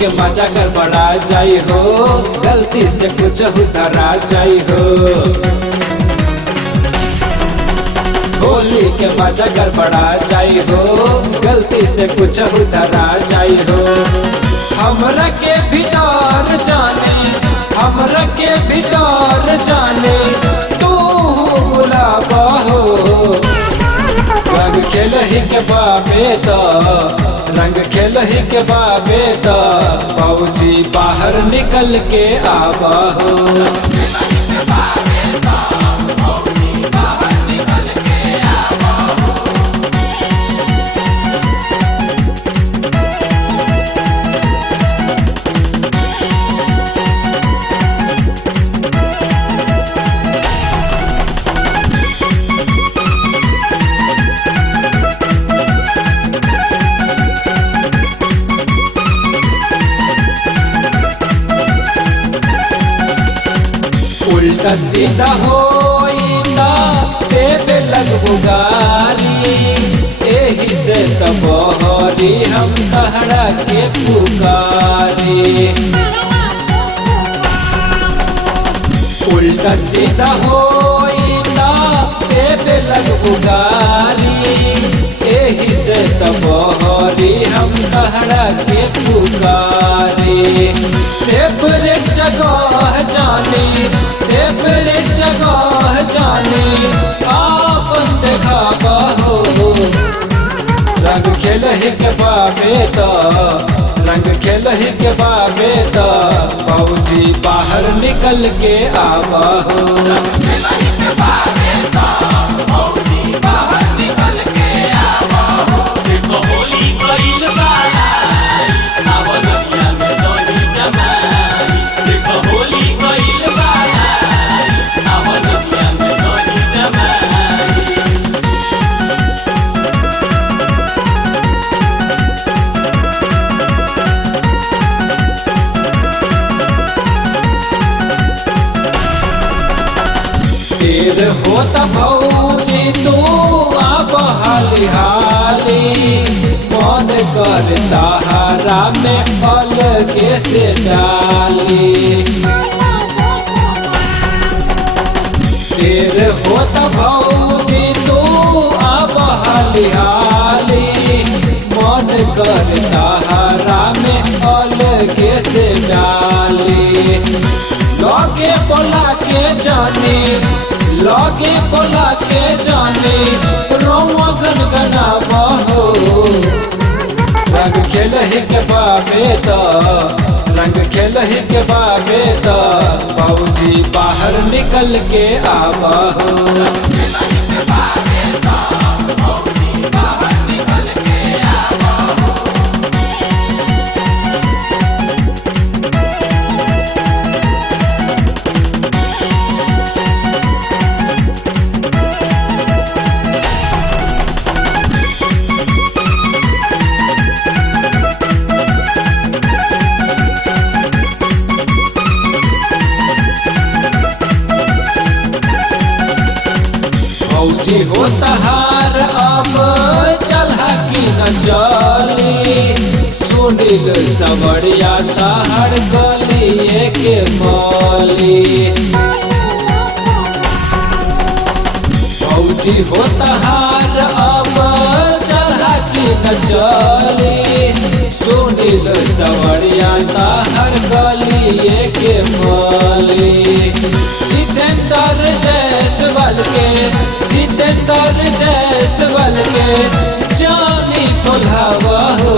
के मजा गड़बड़ा जाई हो, गलती से कुछ धरा जाई हो। होली के मजा गड़बड़ा जाई हो, गलती से कुछ धरा जाई हो। हमरा के भीतर जाने, हमरा के भीतर जाने तू बुलावा हो। रंग खेलही के बाबे तो, रंग खेलही के बाबे तो फौजी बाहर निकल के आवा हो। उल्टा सीधा होइता देवे लगबू गारी, एही से तब बहरी हम तहरा के पुकारी। उल्टा सीधा होइता देवे लगबू गारी, एही से तब बहरी हम तहरा के पुकारी। सेपरेट जगह जाने, सेपरेट जगह जाने आप देखावा हो। रंग खेलही के बाबे तो, रंग खेलही के बाबे तो फौजी बाहर निकल के आवा हो। देर होता भौजी तू अब हाली हाली, मन करता हरा में फल कैसे डाली। देर होता भौजी तू अब हाली हाली, मन करता हरा में फल कैसे डाली। लगे बोला के जाने, लगे बोला के जाने रोमा गनगनावा हो। रंग खेलही के बाबे तो, रंग खेलही के बाबे तो फौजी बाहर निकल के आवा हो। फौजी हो तहार अब चलहा की न चली, सुनील सवरिया तहार गलिए के मौली। फौजी हो तहार अब चलहा की न चली, सुनील सवरिया तहार गलिए के मौली। जितेंद्र जायसवाल के, जितेंद्र जायसवाल के जानी भुलावा हो।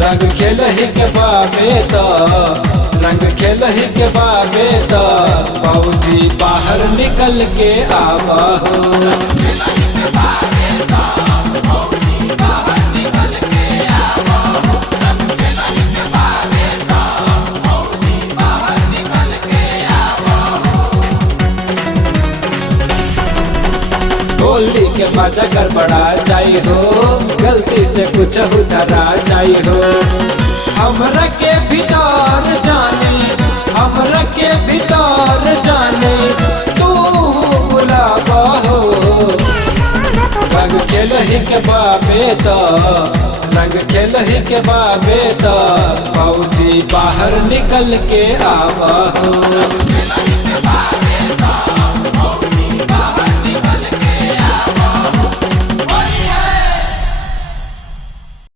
रंग खेलही के बाबे तो, रंग खेलही के बाबे तो फौजी बाहर निकल के आवा हो। होली के मजा गड़बड़ा जाई हो, गलती से कुछ धरा जाई हो। हमरा के भीतर जाने, हमरा के भीतर जाने तू बुलावा हो। रंग खेलही के बाबे तो, रंग रंग खेल ही के बाबे तो फौजी बाहर निकल के आवा हो।